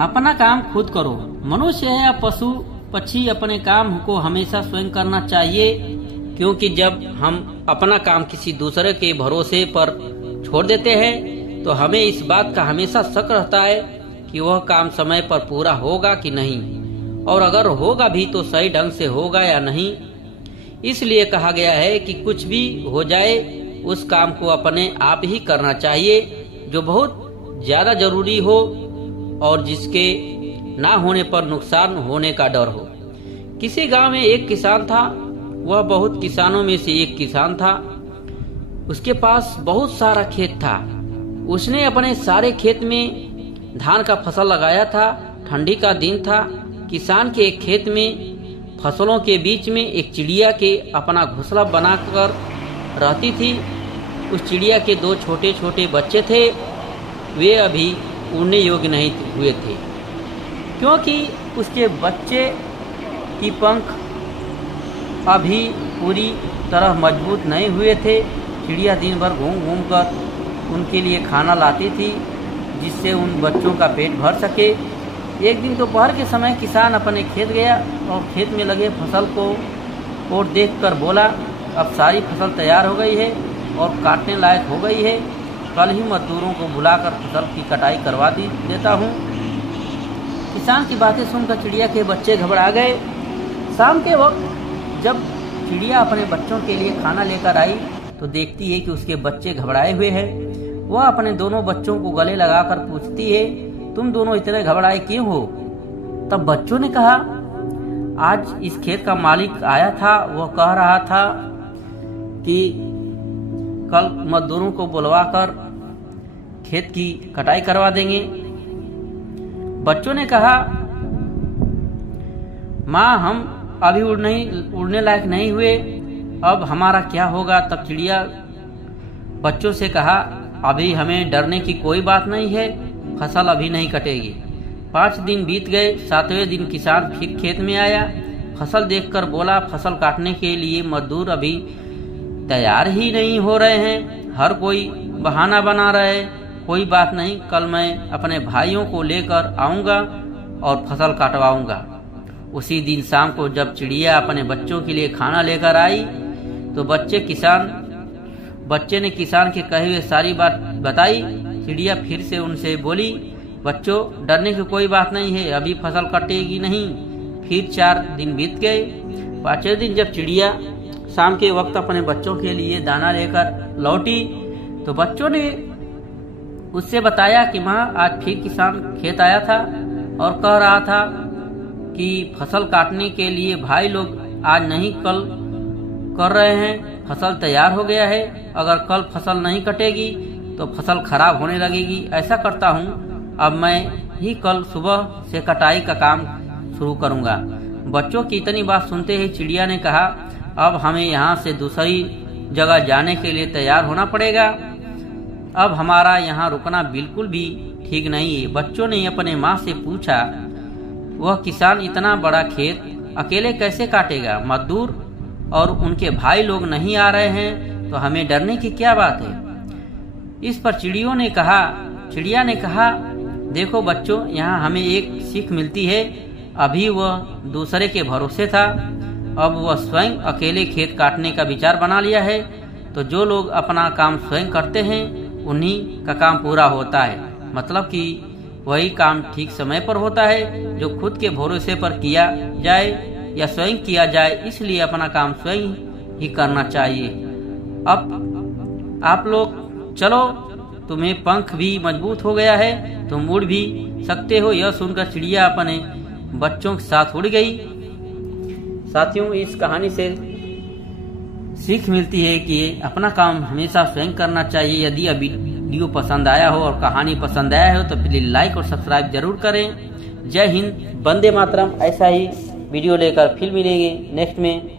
अपना काम खुद करो। मनुष्य है या पशु पक्षी, अपने काम को हमेशा स्वयं करना चाहिए, क्योंकि जब हम अपना काम किसी दूसरे के भरोसे पर छोड़ देते हैं तो हमें इस बात का हमेशा शक रहता है कि वह काम समय पर पूरा होगा कि नहीं, और अगर होगा भी तो सही ढंग से होगा या नहीं। इसलिए कहा गया है कि कुछ भी हो जाए उस काम को अपने आप ही करना चाहिए जो बहुत ज्यादा जरूरी हो और जिसके ना होने पर नुकसान होने का डर हो। किसी गांव में एक किसान था। वह बहुत किसानों में से एक किसान था। उसके पास बहुत सारा खेत था। उसने अपने सारे खेत में धान का फसल लगाया था। ठंडी का दिन था। किसान के एक खेत में फसलों के बीच में एक चिड़िया के अपना घोंसला बनाकर रहती थी। उस चिड़िया के दो छोटे छोटे बच्चे थे। वे अभी उड़ने योग्य नहीं हुए थे, क्योंकि उसके बच्चे की पंख अभी पूरी तरह मजबूत नहीं हुए थे। चिड़िया दिन भर घूम घूम कर उनके लिए खाना लाती थी, जिससे उन बच्चों का पेट भर सके। एक दिन दोपहर के समय किसान अपने खेत गया और खेत में लगे फसल को और देखकर बोला, अब सारी फसल तैयार हो गई है और काटने लायक हो गई है। कल ही मजदूरों को बुलाकर फसल की कटाई करवा देता हूँ। किसान की बातें सुनकर चिड़िया के बच्चे घबरा गए। शाम के वक्त जब चिड़िया अपने बच्चों के लिए खाना लेकर आई तो देखती है कि उसके बच्चे घबराए हुए हैं। वह अपने दोनों बच्चों को गले लगाकर पूछती है, तुम दोनों इतने घबराए क्यों हो? तब बच्चों ने कहा, आज इस खेत का मालिक आया था। वह कह रहा था कि कल मजदूरों को बुलवाकर खेत की कटाई करवा देंगे। बच्चों ने कहा, माँ हम अभी उड़ने लायक नहीं हुए, अब हमारा क्या होगा? तब चिड़िया बच्चों से कहा, अभी हमें डरने की कोई बात नहीं है, फसल अभी नहीं कटेगी। 5 दिन बीत गए। 7वें दिन किसान फिर खेत में आया। फसल देखकर बोला, फसल काटने के लिए मजदूर अभी तैयार ही नहीं हो रहे हैं। हर कोई बहाना बना रहे हैं। कोई बात नहीं, कल मैं अपने भाइयों को लेकर आऊंगा और फसल काटवाऊंगा। उसी दिन शाम को जब चिड़िया अपने बच्चों के लिए खाना लेकर आई तो बच्चे ने किसान के कहे हुए सारी बात बताई। चिड़िया फिर से उनसे बोली, बच्चों डरने की कोई बात नहीं है, अभी फसल कटेगी नहीं। फिर 4 दिन बीत गए। 5वें दिन जब चिड़िया शाम के वक्त अपने बच्चों के लिए दाना लेकर लौटी तो बच्चों ने उससे बताया कि माँ आज फिर किसान खेत आया था और कह रहा था कि फसल काटने के लिए भाई लोग आज नहीं कल कर रहे हैं। फसल तैयार हो गया है, अगर कल फसल नहीं कटेगी तो फसल खराब होने लगेगी। ऐसा करता हूँ, अब मैं ही कल सुबह से कटाई का काम शुरू करूँगा। बच्चों की इतनी बात सुनते ही चिड़िया ने कहा, अब हमें यहाँ से दूसरी जगह जाने के लिए तैयार होना पड़ेगा। अब हमारा यहाँ रुकना बिल्कुल भी ठीक नहीं है। बच्चों ने अपने माँ से पूछा, वह किसान इतना बड़ा खेत अकेले कैसे काटेगा? मजदूर और उनके भाई लोग नहीं आ रहे हैं तो हमें डरने की क्या बात है? इस पर चिड़िया ने कहा, देखो बच्चों, यहाँ हमें एक सीख मिलती है। अभी वह दूसरे के भरोसे था, अब वह स्वयं अकेले खेत काटने का विचार बना लिया है। तो जो लोग अपना काम स्वयं करते हैं उन्हीं का काम पूरा होता है। मतलब कि वही काम ठीक समय पर होता है जो खुद के भरोसे पर किया जाए या स्वयं किया जाए। इसलिए अपना काम स्वयं ही करना चाहिए। अब आप लोग चलो, तुम्हें पंख भी मजबूत हो गया है, तुम उड़ भी सकते हो। यह सुनकर चिड़िया अपने बच्चों के साथ उड़ गई। साथियों, इस कहानी से सीख मिलती है कि अपना काम हमेशा स्वयं करना चाहिए। यदि अभी वीडियो पसंद आया हो और कहानी पसंद आया हो तो प्लीज लाइक और सब्सक्राइब जरूर करें। जय हिंद, वंदे मातरम। ऐसा ही वीडियो लेकर फिर मिलेंगे नेक्स्ट में।